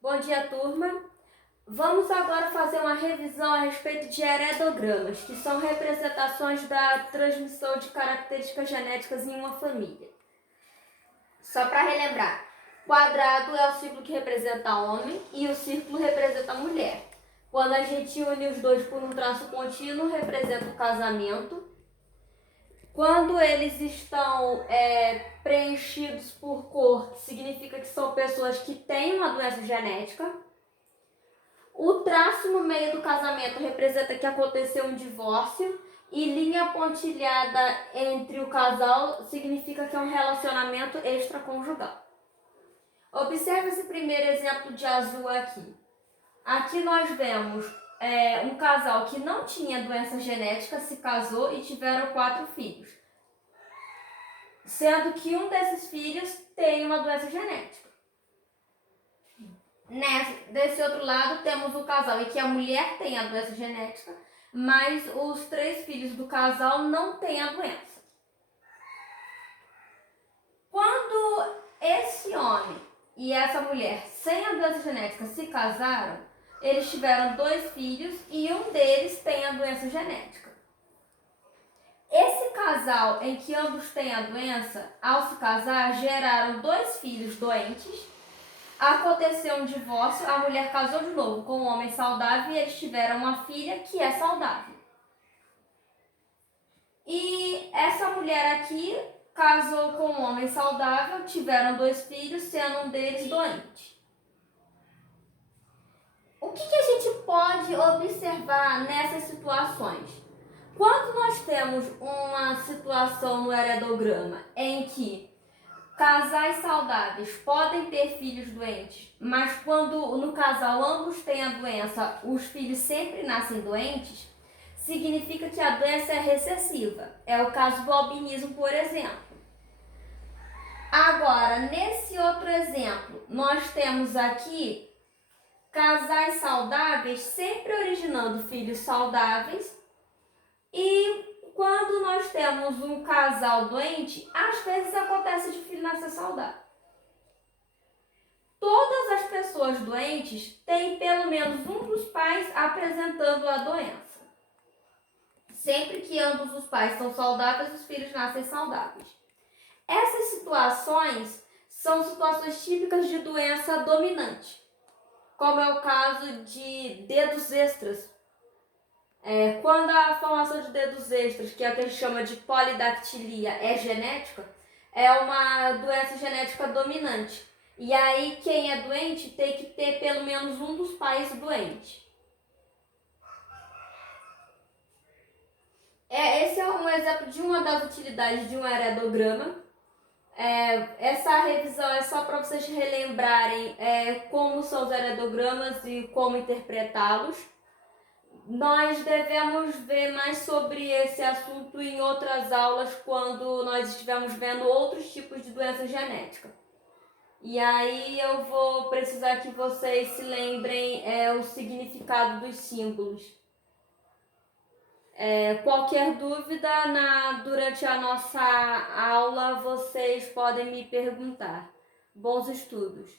Bom dia, turma. Vamos agora fazer uma revisão a respeito de heredogramas, que são representações da transmissão de características genéticas em uma família. Só para relembrar, quadrado é o círculo que representa homem e o círculo representa mulher. Quando a gente une os dois por um traço contínuo, representa o casamento. Quando eles estão preenchidos por cor, significa que são pessoas que têm uma doença genética. O traço no meio do casamento representa que aconteceu um divórcio e linha pontilhada entre o casal significa que é um relacionamento extraconjugal. Observe esse primeiro exemplo de azul aqui. Aqui nós vemos um casal que não tinha doença genética, se casou e tiveram 4 filhos, sendo que um desses filhos tem uma doença genética. Desse outro lado temos o casal em que a mulher tem a doença genética, mas os 3 filhos do casal não têm a doença. Quando esse homem e essa mulher sem a doença genética se casaram, eles tiveram 2 filhos e um deles tem a doença genética. Esse casal em que ambos têm a doença, ao se casar, geraram 2 filhos doentes. Aconteceu um divórcio, a mulher casou de novo com um homem saudável e eles tiveram uma filha que é saudável. E essa mulher aqui casou com um homem saudável, tiveram 2 filhos, sendo um deles doente. O que a gente pode observar nessas situações? Quando nós temos uma situação no heredograma em que casais saudáveis podem ter filhos doentes, mas quando no casal ambos têm a doença, os filhos sempre nascem doentes, significa que a doença é recessiva. É o caso do albinismo, por exemplo. Agora, nesse outro exemplo, nós temos aqui casais saudáveis sempre originando filhos saudáveis e quando nós temos um casal doente, às vezes acontece de filho nascer saudável. Todas as pessoas doentes têm pelo menos um dos pais apresentando a doença. Sempre que ambos os pais são saudáveis, os filhos nascem saudáveis. Essas situações são situações típicas de doença dominante, como é o caso de dedos extras. Quando a formação de dedos extras, que é o que a gente chama de polidactilia, é genética, é uma doença genética dominante. E aí quem é doente tem que ter pelo menos um dos pais doente. Esse é um exemplo de uma das utilidades de um heredograma. Essa revisão é só para vocês relembrarem como são os heredogramas e como interpretá-los. Nós devemos ver mais sobre esse assunto em outras aulas quando nós estivermos vendo outros tipos de doença genética. E aí eu vou precisar que vocês se lembrem o significado dos símbolos. Qualquer dúvida durante a nossa aula vocês podem me perguntar. Bons estudos!